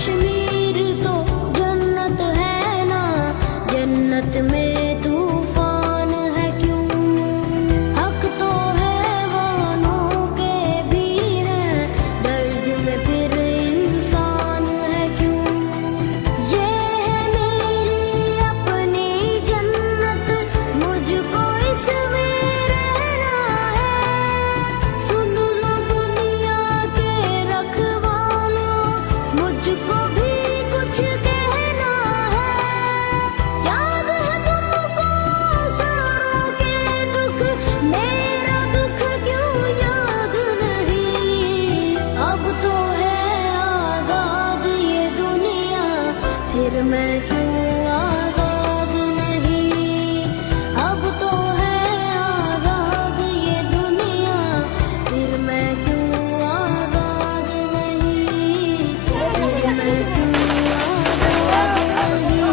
कश्मीर तो जन्नत है ना, जन्नत में तूफान है क्यों? हक तो हैवानों के भी हैं, दर्द में फिर इंसान है क्यों? ये है मेरी अपनी जन्नत, मुझको इसमें रहना है। सुन लो दुनिया के रखवालों, मुझको भी कुछ कहना है। याद है तुमको सारों के दुख, मेरा दुख क्यों याद नहीं? अब तो है आजाद ये दुनिया, फिर मैं क्यों आजाद नहीं? अब तो है आजाद ये दुनिया, फिर मैं क्यों आजाद नहीं? फिर मैं क्यों आजाद नहीं?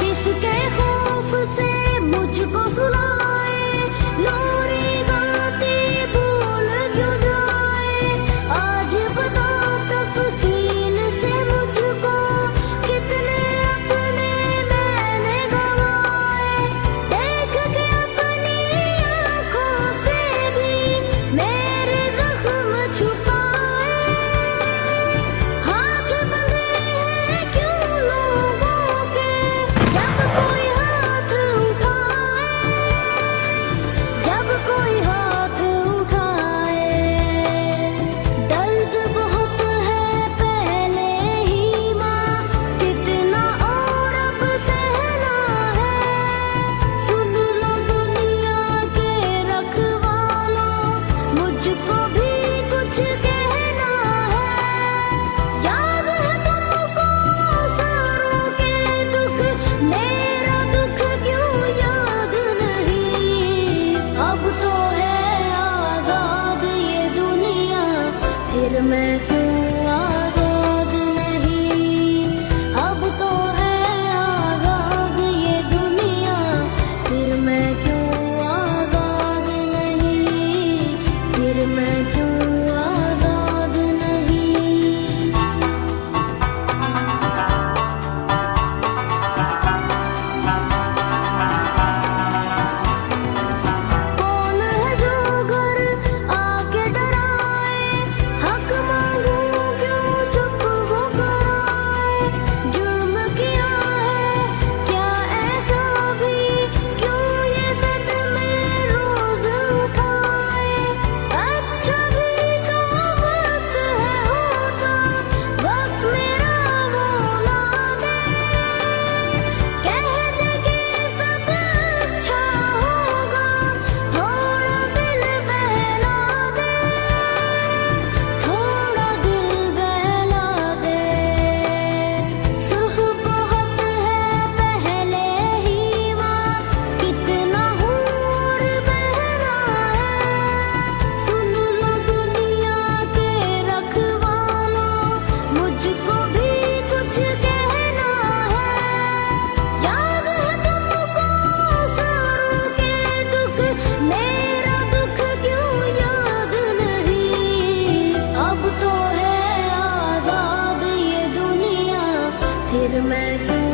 किसके खौफ से मुझको सुनाए, लोरी गाती भूल क्यों जाए? आज बता तफसील से मुझको, कितने अपने मैंने गवाए। देख के अपनी आँखों से भी मेरे जख्म छुपाए। हाथ बंधे हैं क्यों लोगों के, जब कोई हाथ उठाए, जब कोई हाथ उठाए। दर्द बहुत है पहले ही माँ, कितना और अब सहना है। सुन लो दुनिया के रखवालों, मुझको भी कुछ कहना है। याद है तुमको सारों के दुख, मेरा दुख क्यों याद नहीं? अब तो है आजाद ये दुनिया, फिर मैं क्यों आजाद नहीं? अब तो है आजाद ये दुनिया, फिर मैं क्यों आजाद नहीं? फिर मैं क्यों आजाद नहीं? कौन है जो घर आके डराए, हक मांगू क्यों चुप वो कराए? जुर्म किया है क्या ऐसा भी, क्यों ये सदमे रोज उठाए? अच्छा भी तो वक्त है होता, वक्त मेरा मौला दे। कह दे कि सब अच्छा होगा, थोड़ा दिल बहला दे, थोड़ा दिल बहला दे। सुर्ख बहुत है पहले ही माँ, कितना हूर बहना है। सुन लो दुनिया के रखवालों, मुझको भी कुछ कहना है। याद है तुमको सारों के दुख, मेरा दुख क्यों याद नहीं? अब तो है आजाद ये दुनिया, फिर मैं क्यों